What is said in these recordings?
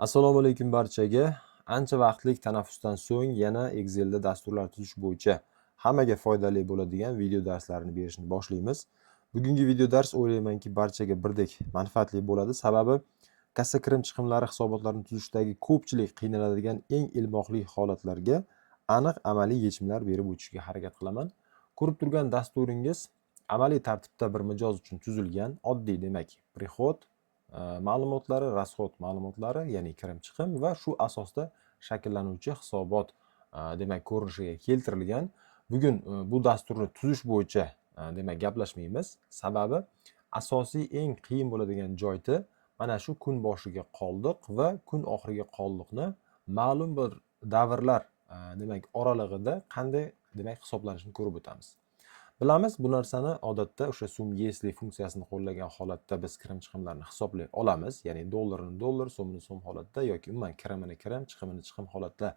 Assalomu alaykum barchaga. Ancha vaqtlik tanaffusdan so'ng yana Excelda dasturlar tuzish bo'yicha hammaga foydali bo'ladigan video darslarni berishni boshlaymiz. Bugungi video dars o'ylaymanki barchaga birdek manfaatli bo'ladi. Sababi kassa kirim chiqimlari hisobotlarini tuzishdagi ko'pchilik qiynaladigan eng ilmoqli holatlarga aniq amaliy yechimlar berib o'tishga harakat qilaman. Ko'rib turgan dasturingiz amaliy tartibda bir mijoz uchun tuzilgan oddiy, demak, prihod ma'lumotlari, rasxod ma'lumotlari, ya'ni kirim chiqim va shu asosda shakllanuvchi hisobot demak ko'rinishiga keltirilgan. Bugun bu dasturni tuzish bo'yicha demak gaplashmaymiz. Sababi asosiy eng qiyin bo'ladigan joyda mana shu kun boshiga qoldiq va kun oxiriga qoldiqni ma'lum bir davrlar demak oralig'ida qanday demak hisoblanishini ko'rib o'tamiz. Bilamiz, bu narsani odatda o'sha sum если funksiyasini qo'llagan holatda biz kirim chiqimlarni hisoblay olamiz. Ya'ni dollarni dollar, so'mni so'm holatda yoki umuman kirimini kirim, chiqimini chiqim holatda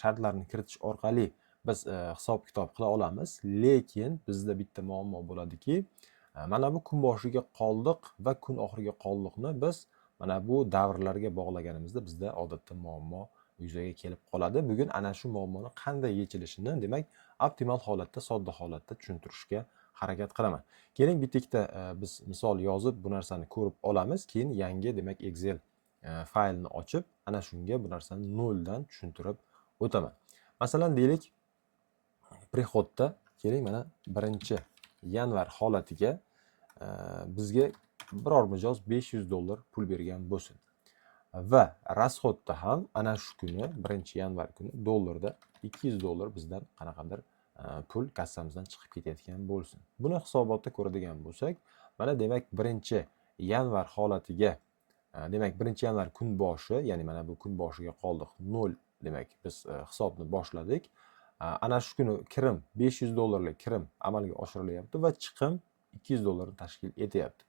shartlarni kiritish orqali biz hisob kitob qila olamiz. Lekin bizda bitta muammo bo'ladiki, mana bu kun boshiga qoldiq va kun oxiriga qoldiqni biz mana bu davrlarga bog'laganimizda bizda odatda muammo yuzaga kelib qoladi. Bugun ana shu muammoni qanday yechilishini demak optimal holatda, sodda holatda tushuntirishga harakat qilaman. Keling bitta biz misol yozib bu narsani ko'rib olamiz, keyin yangi demak Excel faylni ochib ana shunga bu narsani noldan tushuntirib o'taman. Masalan, deylik, prihodda keling mana 1-yanvar holatiga bizga biror mijoz $500 pul bergan bo'lsin. Va rasxodda ham ana shu kuni 1-yanvar kuni dollarda $200 bizdan qanaqadir pul kassamizdan chiqib ketayotgan bo'lsin. Buni hisobotda ko'radigan bo'lsak, mana demak 1-yanvar holatiga demak 1-yanvar kun boshi, ya'ni mana bu kun boshiga qoldiq 0, demak biz hisobni boshladik. Ana shu kuni kirim $500lik kirim amalga oshirilyapti va chiqim $200 tashkil etyapti.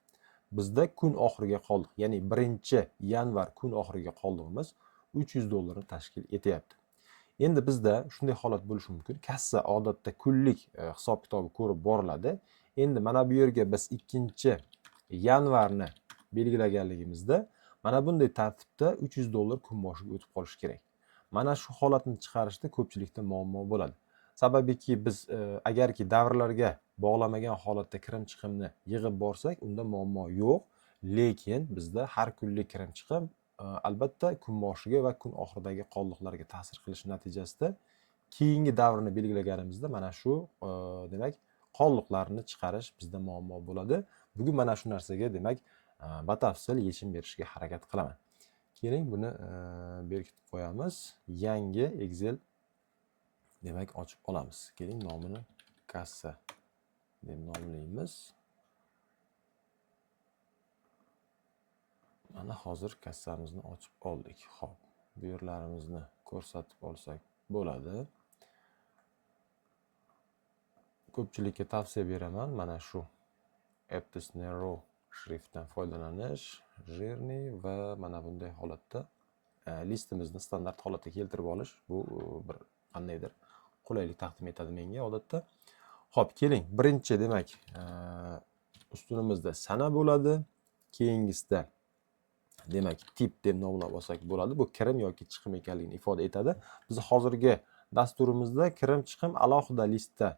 Bizda kun oxiriga qoldiq, ya'ni 1-yanvar kun oxiriga qoldig'imiz $300 tashkil etyapti. Endi bizda shunday holat bo'lishi mumkin. Kassa odatda kunlik hisob kitobi ko'rib boriladi. Endi mana bu yerga biz 2-yanvarni belgilaganligimizda mana bunday tartibda $300 kun boshiga o'tib qolishi kerak. Mana shu holatni chiqarishda ko'pchilikda muammo bo'ladi. Sababiki biz agarki davrlarga bog'lamagan holatda kirim chiqimni yig'ib borsak, unda muammo yo'q. Lekin bizda har kunlik kirim chiqim albatta kun boshiga va kun oxiridagi qoldiqlarga ta'sir qilishi natijasida keyingi davrni belgilaganimizda mana shu demak qoldiqlarni chiqarish bizda muammo bo'ladi. Bugun mana shu narsaga demak batafsil yechim berishga harakat qilaman. Keling buni berkitib qo'yamiz. Yangi Excel demak ochib olamiz. Keling nomini kassa deb nomlaymiz. Mana hozir kassamizni ochib oldik. Xo'p, bu yerlarimizni ko'rsatib olsak bo'ladi. Ko'pchilikka tavsiya beraman mana shu Aptus Nero shriftdan foydalanish, jирный va mana bunday holatda listimizni standart holatga keltirib olish bu bir qandaydir qulaylik taqdim etadi menga odatda. Xo'p, keling, birinchi demak ustunimizda sana bo'ladi, keyingisida demak tip deb nomlab olsak bo'ladi. Bu kirim yoki chiqim ekanligini ifoda etadi. Biz hozirgi dasturimizda kirim chiqim alohida listda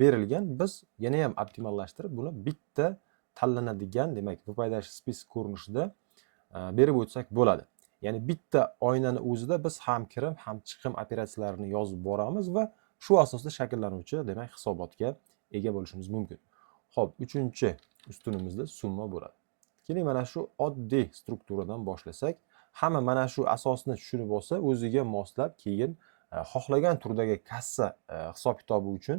berilgan. Biz yana ham optimallashtirib buni bitta tanlanadigan demak выпадающий список ko'rinishida berib o'tsak bo'ladi. Ya'ni bitta oynani o'zida biz ham kirim ham chiqim operatsiyalarini yozib boramiz va shu asosda shakllanuvchi demak hisobotga ega bo'lishimiz mumkin. Xo'p, uchinchi ustunimizda summa bo'ladi. Keling mana shu oddiy strukturadan boshlasak, hamma mana shu asosni tushunib olsa, o'ziga moslab keyin xohlagan turdagi kassa hisob kitobi uchun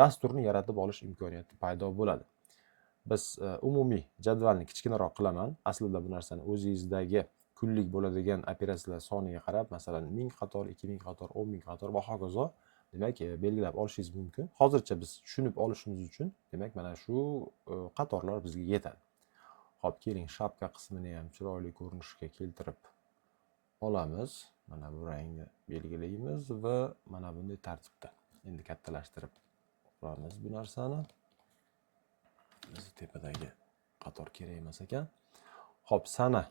dasturni yaratib olish imkoniyati paydo bo'ladi. Biz umumiy jadvalni kichkinaroq qilaman. Aslida bu narsani o'zingizdagi kunlik bo'ladigan operatsiyalar soniga qarab, masalan 1000 qator, 2000 qator, 10000 qator va hokazo demak belgilab olishingiz mumkin. Hozircha biz tushunib olishimiz uchun demak mana shu qatorlar bizga yetadi. Xo'p, keling shapka qismini ham chiroyli ko'rinishga keltirib olamiz. Mana bu rangni belgilaymiz va mana bunday tartibda. Endi kattalashtirib olamiz bu narsani. Biz tepadagi qator kerak emas ekan. Xo'p, sana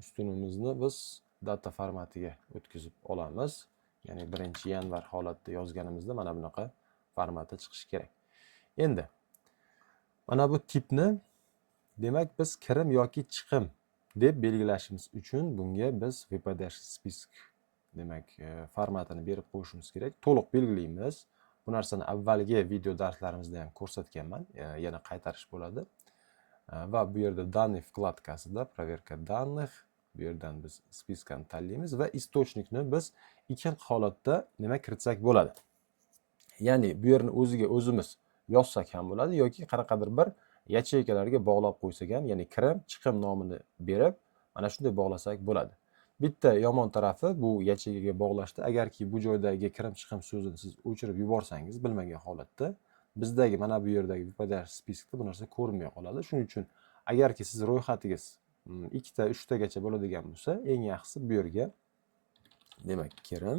ustunimizni biz data formatiga o'tkazib olamiz. Ya'ni 1-yanvar holatda yozganimizda mana bunaqa formati chiqishi kerak. Endi mana bu tipni demak biz kirim yoki chiqim deb belgilashimiz uchun bunga biz выпадающий список demak formatini berib qo'yishimiz kerak. To'liq belgilaymiz. Bu narsani avvalgi video darslarimizda ham ko'rsatganman. Yana qaytarish bo'ladi. Va bu yerda данные vkladkasida проверка данных bu yerdan biz spiskani tanlaymiz va istochnikni biz ikki holatda nima kiritsak bo'ladi. Ya'ni bu yerni o'ziga o'zimiz yozsak ham bo'ladi yoki qanaqadir bir yacheykalarga bog'lab qo'ysak ham, ya'ni kirim, chiqim nomini berib, mana shunday bog'lasak bo'ladi. Bitta yomon tarafi bu yacheykaga bog'lashda, agarki bu joydagi kirim, chiqim so'zini siz o'chirib yuborsangiz bilmagan holatda, bizdagi mana bu yerdagi выпадающий спискda bu narsa ko'rinmay qoladi. Shuning uchun agarki siz ro'yxatingiz 2 ta, 3 tagacha bo'ladigan bo'lsa, eng yaxshisi bu yerga demak kirim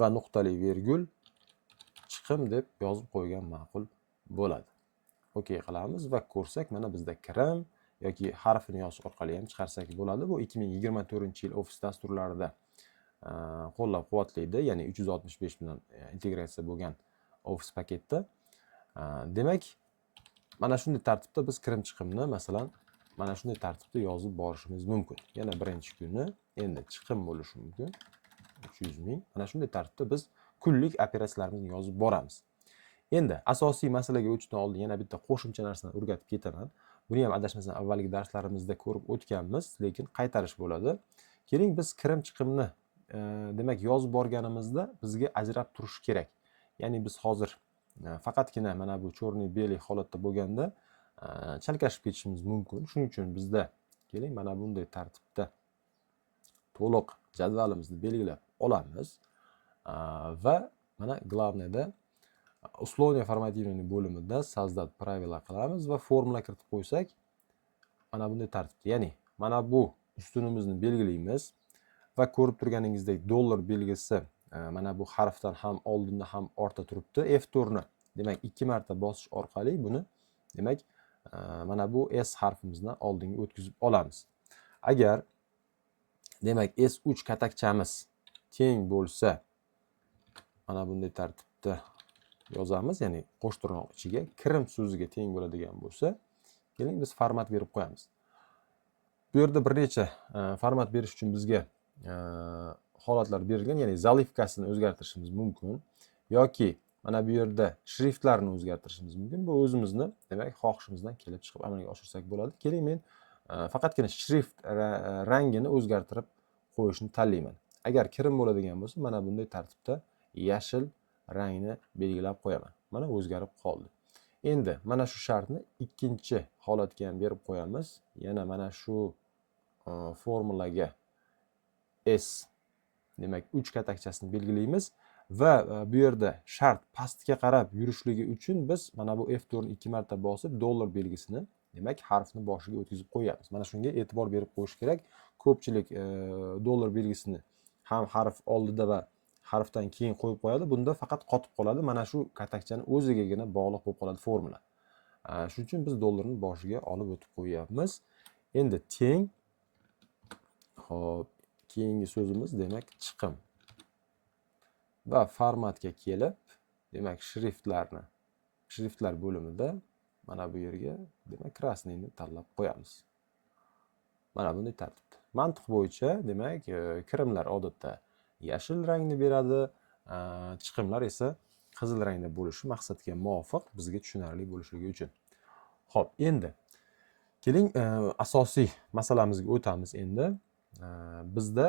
va nuqtali virgul chiqim deb yozib qo'ygan ma'qul bo'ladi. Okey qilamiz va ko'rsak, mana bizda kirim yoki harfini yozish orqali ham chiqarsak bo'ladi. Bu 2024-yil Office dasturlarida qo'llab-quvvatlaydi, ya'ni 365 bilan integratsiya bo'lgan Office paketda. Demak, mana shunday tartibda biz kirim chiqimni masalan mana shunday tartibda yozib borishimiz mumkin. Yana birinchi kuni endi chiqim bo'lishi mumkin. 300 ming. Mana shunday tartibda biz kunlik operatsiyalarimizni yozib boramiz. Endi asosiy masalaga o'tishdan oldin yana bitta qo'shimcha narsani o'rgatib ketaman. Buni ham adashmasam avvalgi darslarimizda ko'rib o'tganmiz, lekin qaytarish bo'ladi. Keling biz kirim chiqimni demak yozib borganimizda bizga ajrab turish kerak. Ya'ni biz hozir faqatgina mana bu chorniy beli holatda bo'lganda chalkashib ketishimiz mumkin. Shuning uchun bizda keling mana bunday tartibda to'liq jadvalimizni belgilab olamiz va mana главныйda условия форматирования bo'limida создать правила qilamiz va formula kiritib qo'ysak mana bunday tartibda, ya'ni mana bu ustunimizni belgilaymiz va ko'rib turganingizdek dollar belgisi mana bu harfdan ham oldinda ham ortda turibdi. F4 ni demak 2 marta bosish orqali buni demak mana bu S harfimizdan oldinga o'tkazib olamiz. Agar demak S3 katakchamiz teng bo'lsa mana bunday tartibda yozamiz, ya'ni qo'sh tirnoq ichiga kirim so'ziga teng bo'ladigan bo'lsa, keling biz format berib qo'yamiz. Bu yerda bir necha format berish uchun bizga holatlar berilgan, ya'ni zalivkasini o'zgartirishimiz mumkin yoki mana bu yerda shriftlarni o'zgartirishimiz mumkin. Bu o'zimizni demak xohishimizdan kelib chiqib amalga oshirsak bo'ladi. Keling men faqatgina shrift rangini o'zgartirib qo'yishni tanlayman. Agar kirim bo'ladigan bo'lsa, mana bunday tartibda yashil rangni belgilab qo'yaman. Mana o'zgarib qoldi. Endi mana shu shartni ikkinchi holatga ham berib qo'yamiz. Yana mana shu formulaga S demak 3 katakchasini belgilaymiz va bu yerda shart pastga qarab yurishligi uchun biz mana bu F4 ni 2 marta bosib dollar belgisini demak harfni boshiga o'tkazib qo'yamiz. Mana shunga e'tibor berib qo'yish kerak. Ko'pchilik dollar belgisini ham harf oldida va harfdan keyin qo'yib qo'yadi. Bunda faqat qotib qoladi. Mana shu katakchani o'zigagina bog'liq bo'lib qoladi formula. Shuning uchun biz dollarni boshiga olib o'tib qo'yamiz. Endi teng. Xo'p, keyingi so'zimiz demak chiqim. Va formatga kelib, demak shriftlar bo'limida mana bu yerga demak krasniyni tanlab qo'yamiz. Mana bunday tartibda. Mantiq bo'yicha demak kirimlar odatda yashil rangni beradi, chiqimlar esa qizil rangda bo'lishi maqsadga muvofiq, bizga tushunarli bo'lishligi uchun. Xo'p, endi keling asosiy masalamizga o'tamiz endi. Bizda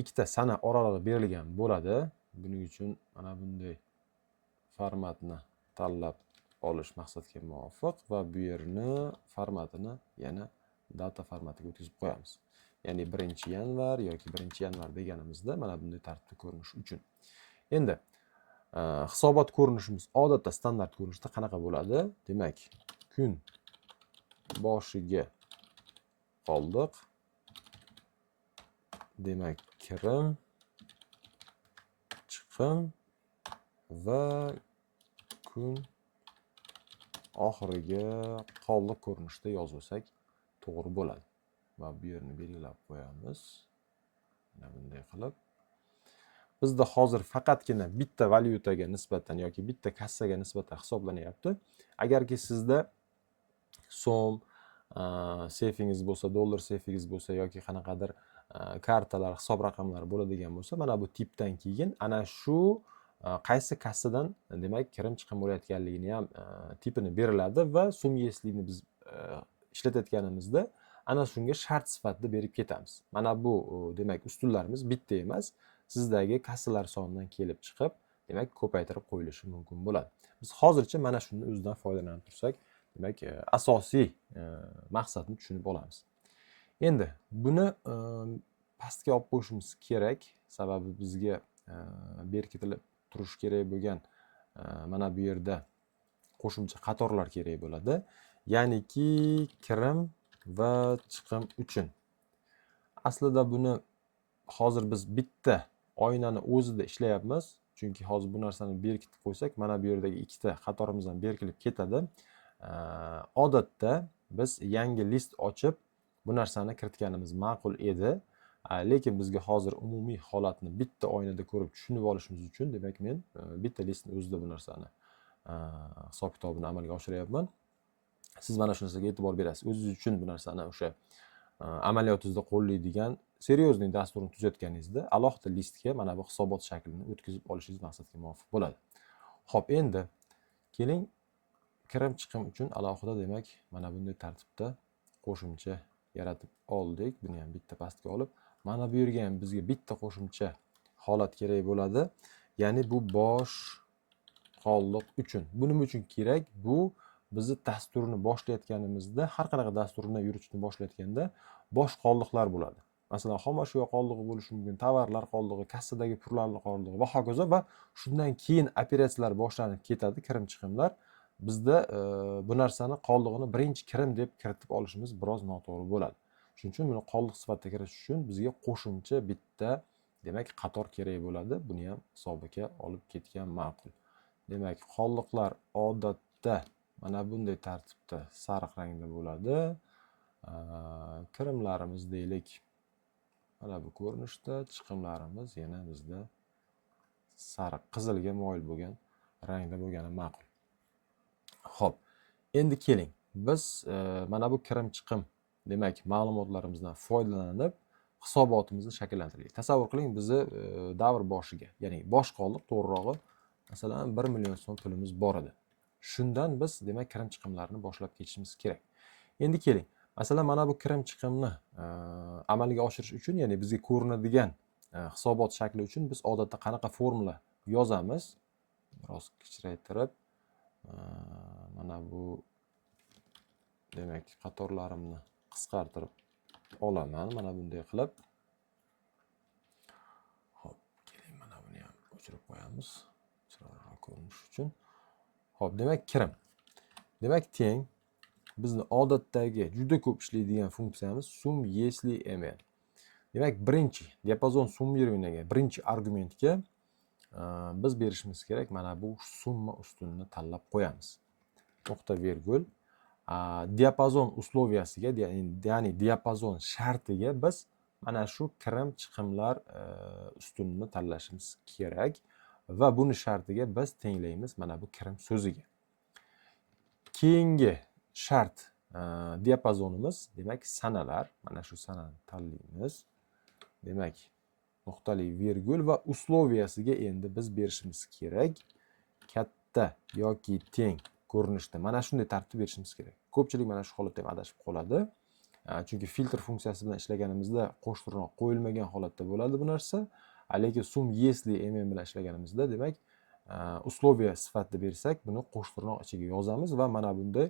ikkita sana oralig'i berilgan bo'ladi. Buning uchun mana bunday formatni tanlab olish maqsadga muvofiq va bu yerni formatini yana data formatiga o'tkazib qo'yamiz. Ya'ni 1-yanvar yoki 1-yanvar deganimizda mana bunday tartibda ko'rinishi uchun. Endi hisobot ko'rinishimiz odatda standart ko'rinishda qanaqa bo'ladi? Demak, kun boshiga qoldiq. Demak, kirim, chiqim va kun oxiriga qoldiq ko'rinishda yozsak to'g'ri bo'ladi. Va bu yerni belgilab qo'yamiz. qilib bizda hozir faqatgina bitta valyutaga nisbatan yoki bitta kassaga nisbatan hisoblanyapti. Agarki sizda so'm seyfingiz bo'lsa, dollar seyfingiz bo'lsa yoki qanaqadir kartalar, hisob raqamlari bo'ladigan bo'lsa, mana bu tipdan keyin ana shu qaysi kassadan demak kirim chiqim bo'layotganligini ham tipini beriladi va sum yeslikni biz ishlatayotganimizda ana shunga shart sifatida berib ketamiz. Mana bu demak ustunlarimiz bitta emas, sizdagi kassalar sonidan kelib chiqib, demak ko'paytirib qo'yilishi mumkin bo'ladi. Biz hozircha mana shuni o'zidan foydalanib tursak, demak asosiy maqsadni tushunib olamiz. Endi buni pastga olib qo'yishimiz kerak, sababi bizga berkitilib turish kerak bo'lgan mana bu yerda qo'shimcha qatorlar kerak bo'ladi. Ya'niki kirim va chiqim uchun. Aslida buni hozir biz bitta oynani o'zida ishlayapmiz. Chunki hozir bu narsani berkitib qo'ysak, mana bu yerdagi ikkita qatorimizdan berkilib ketadi. Odatda biz yangi list ochib bu narsani kiritganimiz ma'qul edi. Lekin bizga hozir umumiy holatni bitta oynada ko'rib tushunib olishimiz uchun, demak men bitta listni o'zida bu narsani hisob kitobini amalga oshiryapman. Siz mana shu narsaga e'tibor berasiz. O'zingiz uchun bu narsani o'sha amaliyotingizda qo'llaydigan seryozni dasturni tuzatganingizda alohida listga mana bu hisobot shaklini o'tkazib olishingiz maqsadga muvofiq bo'ladi. Xo'p, endi keling kirim chiqim uchun alohida demak mana bunday tartibda qo'shimcha yaratib oldik. Buni ham bitta pastga olib, mana bu yerga ham bizga bitta qo'shimcha holat kerak bo'ladi. Ya'ni bu bosh qolliq uchun. Buning uchun kerak bu bizni dasturni boshlayotganimizda, har qanaqa dasturni yuritishni boshlayotganda bosh qolliqlar bo'ladi. Masalan, xomashyo qollig'i bo'lishi mumkin, tovarlar qollig'i, kassadagi pullar qollig'i va hokazo va shundan keyin operatsiyalar boshlanib ketadi, kirim chiqimlar. Bizda bu narsani qollig'ini birinchi kirim deb kiritib olishimiz biroz noto'g'ri bo'ladi. Shuning uchun buni qolliq sifatida kiritish uchun bizga qo'shimcha bitta demak qator kerak bo'ladi. Buni ham hisobga olib ketgan ma'qul. Demak, qolliqlar odatda mana bunday tartibda sariq rangda bo'ladi. Kirimlarimiz deylik mana bu ko'rinishda, chiqimlarimiz yana bizda sariq, qizilga moyil bo'lgan rangda bo'lgani ma'qul. Xo'p, endi keling. Biz mana bu kirim chiqim demak ma'lumotlarimizdan foydalanib hisobotimizni shakllantiraylik. Tasavvur qiling, bizni davr boshiga, ya'ni bosh qolliq to'g'rirog'i, masalan 1 million so'm pulimiz bor edi. Shundan biz demak kirim chiqimlarni boshlab ketishimiz kerak. Endi keling. Masalan, mana bu kirim chiqimni amalga oshirish uchun, ya'ni bizga ko'rinadigan hisobot shakli uchun biz odatda qanaqa formula yozamiz? Biroz kichraytirib mana bu demak qatorlarimni qisqartirib olaman mana bunday qilib. Xo'p, keling mana buni ham o'chirib qo'yamiz chiroyli ko'rinish uchun. Xo'p, demak kirim. Demak teng bizni odatdagi juda ko'p ishlaydigan funksiyamiz sum если ml. Demak, birinchi diapazon summirованияga, birinchi argumentga biz berishimiz kerak mana bu summa ustunini tanlab qo'yamiz. Nuqta virgul. Diapazon условияsiga, ya'ni diapazon shartiga biz mana shu kirim chiqimlar ustunini tanlashimiz kerak va buni shartiga biz tenglaymiz mana bu kirim so'ziga. Keyingi shart diapazonimiz demak sanalar. Mana shu sanani tanlaymiz. Demak, nuqtali virgul va условияsiga endi biz berishimiz kerak katta yoki teng ko'rinishda mana shunday tartib berishimiz kerak. Ko'pchilik mana shu holatda ham adashib qoladi. Chunki filtr funksiyasi bilan ishlaganimizda qo'sh tirnoq qo'yilmagan holatda bo'ladi bu narsa. Lekin sum если mm bilan ishlaganimizda demak условия sifatida bersak, buni qo'sh tirnoq ichiga yozamiz va mana bunday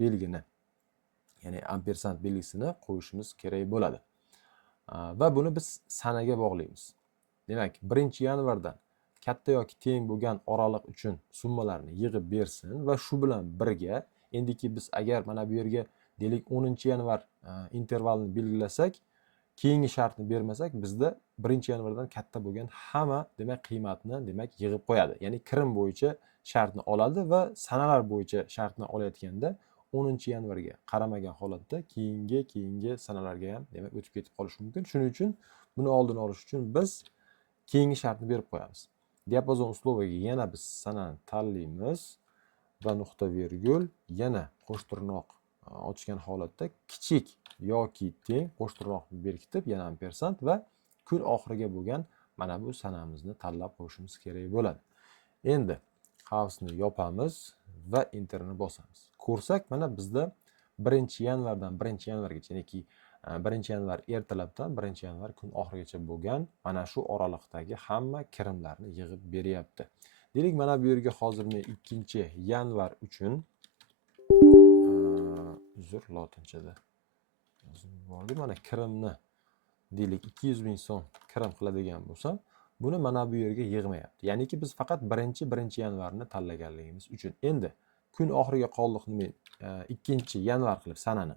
belgini, ya'ni ampersand belgisini qo'yishimiz kerak bo'ladi. Va buni biz sanaga bog'laymiz. Demak, 1-yanvardan katta yoki teng bo'lgan oraliq uchun summalarni yig'ib bersin va shu bilan birga endiki biz agar mana bu yerga deylik 10-yanvar intervalni belgilasak, keyingi shartni bermasak, bizda 1-yanvardan katta bo'lgan hamma demak qiymatni demak yig'ib qo'yadi. Ya'ni kirim bo'yicha shartni oladi va sanalar bo'yicha shartni olayotganda 10-yanvarga qaramagan holatda keyingi sanalarga ham demak o'tib ketib qolishi mumkin. Shuning uchun buni oldini olish uchun biz keyingi shartni berib qo'yamiz. Diapazon uslubiga yana biz sanani tanlaymiz va nuqta virgul yana qo'sh tirnoq ochgan holatda kichik yoki teng qo'sh tirnoqni berkitib yana ampersand va kun oxiriga bo'lgan mana bu sanamizni tanlab qo'yishimiz kerak bo'ladi. Endi qavsni yopamiz va enterni bosamiz. Ko'rsak, mana bizda 1-yanvardan 1-yanvargacha, ya'ni 1-yanvar ertalabdan 1-yanvar kun oxirigacha bo'lgan mana shu oraliqdagi hamma kirimlarni yig'ib beryapti. Demak, mana bu yerga hozir men 2-yanvar uchun uzr, lotinchada yozib yubordim. Mana kirimni deylik 200 ming so'm kirim qiladigan bo'lsam, buni mana bu yerga yig'mayapti. Ya'niki biz faqat 1-yanvarni tanlaganligimiz uchun. Endi kun oxiriga qoldiqni men 2-yanvar qilib sanani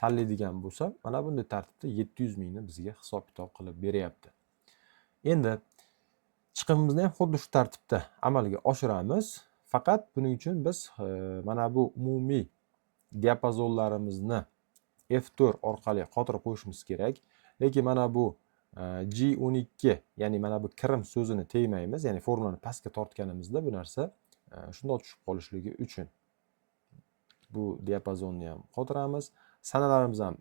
tanlaydigan bo'lsam, mana bunday tartibda 700 mingni bizga hisob-kitob qilib beryapti. Endi chiqimimizni ham xuddi shu tartibda amalga oshiramiz. Faqat buning uchun biz mana bu umumiy diapazonlarimizni F4 orqali qotirib qo'yishimiz kerak. Lekin mana bu G12, ya'ni mana bu kirim so'zini tegmaymiz, ya'ni formulani pastga tortganimizda bu narsa shundoq tushib qolishligi uchun bu diapazonni ham qotiramiz. Sanalarimiz ham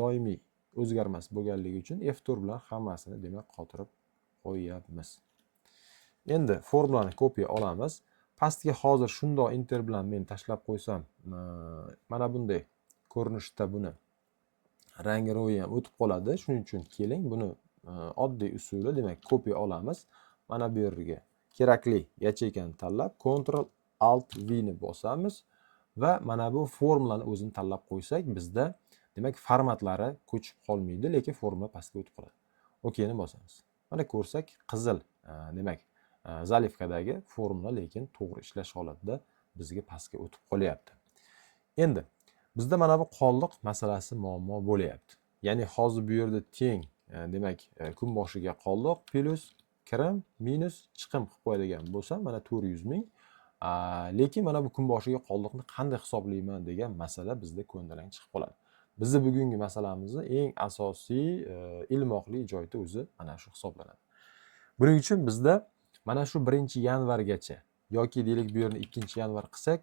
doimiy o'zgarmas bo'lganligi uchun F4 bilan hammasini demak qotirib qo'yapmiz. Endi formulani kopiya olamiz. Pastga hozir shundoq enter bilan men tashlab qo'ysam, mana bunday ko'rinishda buni rangi ro'yi ham o'tib qoladi. Shuning uchun keling, buni oddiy usuli demak kopiya olamiz. Mana bu yerga kerakli yacheykani tanlab, Ctrl Alt V ni bosamiz va mana bu formulani o'zini tanlab qo'ysak, bizda demak formatlari ko'chib qolmaydi, lekin formula pastga o'tib qoladi. OK ni bosamiz. Mana ko'rsak, qizil demak zalivkadagi formula lekin to'g'ri ishlash holatida bizga pastga o'tib qolyapti. Endi bizda mana bu qoldiq masalasi muammo bo'lyapti. Ya'ni hozir bu yerda teng demak kun boshiga qoldiq plus kirim minus chiqim qilib qo'yadigan bo'lsam, mana 400 ming. Lekin mana bu kun boshiga qoldiqni qanday hisoblayman degan masala bizda ko'ndalang chiqib qoladi. Bizni bugungi masalamizni eng asosiy ilmoqli joyda o'zi mana shu hisoblanadi. Buning uchun bizda mana shu 1-yanvargacha yoki deylik bu yerni 2-yanvar qilsak,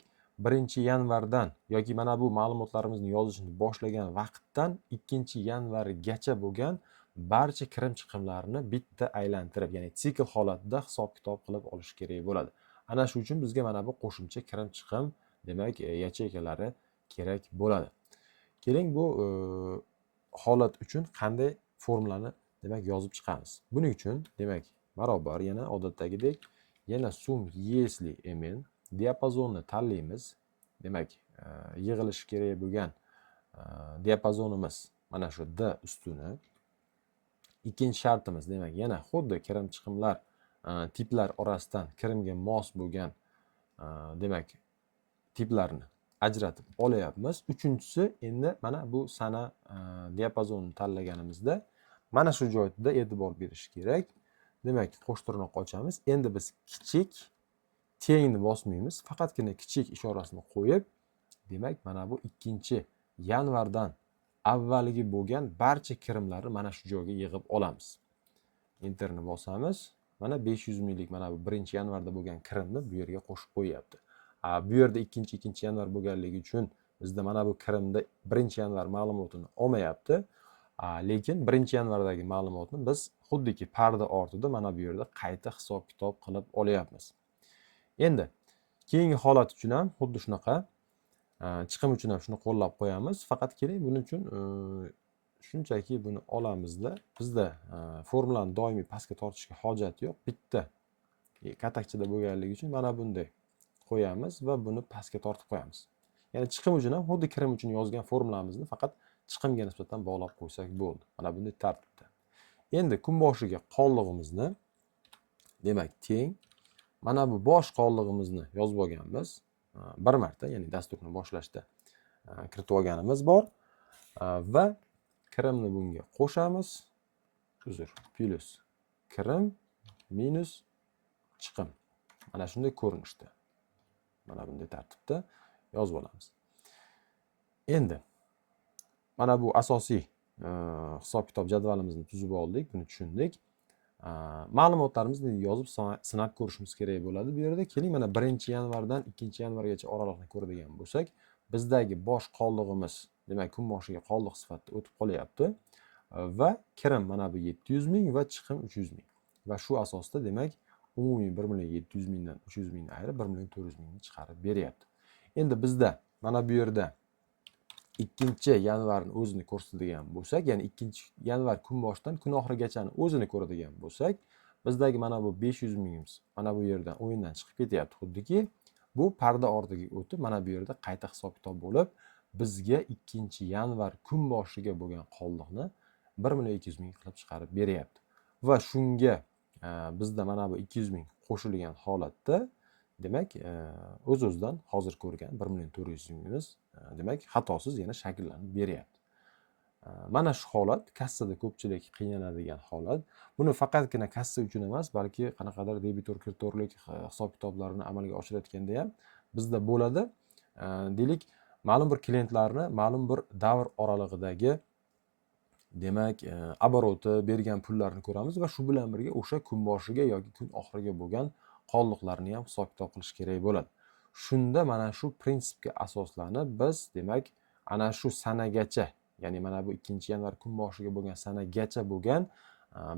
1-yanvardan yoki mana bu ma'lumotlarimizni yozishni boshlagan vaqtdan 2-yanvargacha bo'lgan barcha kirim chiqimlarni bitta aylantirib, ya'ni sikl holatida hisob-kitob qilib olish kerak bo'ladi. Ana shu uchun bizga mana bu qo'shimcha kirim chiqim demak yacheykalari kerak bo'ladi. Keling, bu holat uchun qanday formulani demak yozib chiqamiz. Buning uchun demak barobar yana odatdagidek yana sum если mn diapazonni tanlaymiz. Demak, yig'ilishi kerak bo'lgan diapazonimiz mana shu D ustuni. Ikkinchi shartimiz demak yana xuddi kirim chiqimlar tiplar orasidan kirimga mos bo'lgan demak tiplarni ajratib olyapmiz. Uchinchisi endi mana bu sana diapazonni tanlaganimizda mana shu joyda e'tibor berish kerak. Demak, qo'sh tirnoq ochamiz. Endi biz kichik tengni bosmaymiz, faqatgina kichik ishorasini qo'yib, demak mana bu 2-yanvardan avvalgi bo'lgan barcha kirimlarni mana shu joyga yig'ib olamiz. Enterni bosamiz. Mana 500 minglik mana bu 1-yanvarda bo'lgan kirimni bu yerga qo'shib qo'yapti. Bu yerda 2-yanvar bo'lganligi uchun bizda mana bu kirimda 1-yanvar ma'lumotini olmayapti. Lekin 1-yanvardagi ma'lumotni biz xuddiki parda ortida mana bu yerda qayta hisob-kitob qilib olyapmiz. Endi keyingi holat uchun ham xuddi shunaqa chiqim uchun ham shuni qo'llab qo'yamiz. Faqat keling, buning uchun shunchaki buni olamizda bizda formulani doimiy pastga tortishga hojat yo'q. Bitta katakchada bo'lganligi uchun mana bunday qo'yamiz va buni pastga tortib qo'yamiz. Ya'ni chiqim uchun ham xuddi kirim uchun yozgan formulamizni faqat chiqimga nisbatan bog'lab qo'ysak bo'ldi. Mana bunday tartibda. Endi kun boshiga qoldig'imizni demak teng mana bu bosh qoldig'imizni yozib olganmiz. Bir marta, ya'ni dasturni boshlashda kiritib olganimiz bor va kirimni bunga qo'shamiz. Plus kirim minus chiqim. Mana shunday ko'rinishda. Mana bunday tartibda yozib olamiz. Endi mana bu asosiy hisob-kitob jadvalimizni tuzib oldik, buni tushundik. Ma'lumotlarimizni yozib sinab ko'rishimiz kerak bo'ladi. Bu yerda keling mana 1-yanvardan 2-yanvargacha oraliqni ko'radigan bo'lsak, bizdagi bosh qoldig'imiz, demak kun boshiga qoldiq sifatida o'tib qolyapti va kirim mana bu 700 ming va chiqim 300 ming. Va shu asosda demak umumiy 1 mingdan 300 mingni ayirib 1 mingni chiqarib beryapti. Endi bizda mana bu yerda 2-yanvarni o'zini ko'rsatadigan bo'lsak, ya'ni 2-yanvar kun boshidan kun oxirigacha o'zini ko'radigan bo'lsak, bizdagi mana bu 500 mingimiz mana bu yerdan o'yindan chiqib ketyapti. Xuddiki bu parda ortiga o'tib, mana bu yerda qayta hisob-kitob bo'lib, bizga 2-yanvar kun boshiga bo'lgan qoldiqni 1 200 ming qilib chiqarib beryapti. Va shunga bizda mana bu 200 ming qo'shilgan holatda demak, o'z-o'zidan hozir ko'rgan 1 mingimiz demak, xatosiz yana shakllanib beryapti. Mana shu holat kassada ko'pchilik qiynaladigan holat. Buni faqatgina kassa uchun emas, balki qanaqadir debitor kreditorlik hisob-kitoblarini amalga oshirayotganda ham bizda bo'ladi. Deylik, ma'lum bir klientlarni ma'lum bir davr oralig'idagi demak, oboroti, bergan pullarni ko'ramiz va shu bilan birga o'sha kun boshiga yoki kun oxiriga bo'lgan qoldiqlarni ham hisob-kitob qilish kerak bo'ladi. Shunda mana shu prinsipga asoslanib biz demak ana shu sanagacha, ya'ni mana bu 2-yanvar kun boshiga bo'lgan sanagacha bo'lgan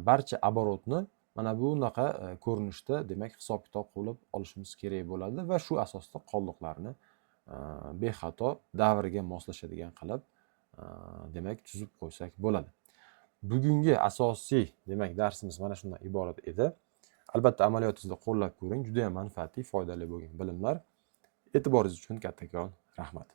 barcha oborotni mana bunaqa ko'rinishda demak hisob-kitob qilib olishimiz kerak bo'ladi va shu asosda qoldiqlarni bexato davriga moslashadigan qilib demak tuzib qo'ysak bo'ladi. Bugungi asosiy demak darsimiz mana shundan iborat edi. Albatta amaliyotingizda qo'llab ko'ring, juda ham manfaatli, foydali bo'lgan bilimlar. E'tiboringiz uchun kattakon rahmat.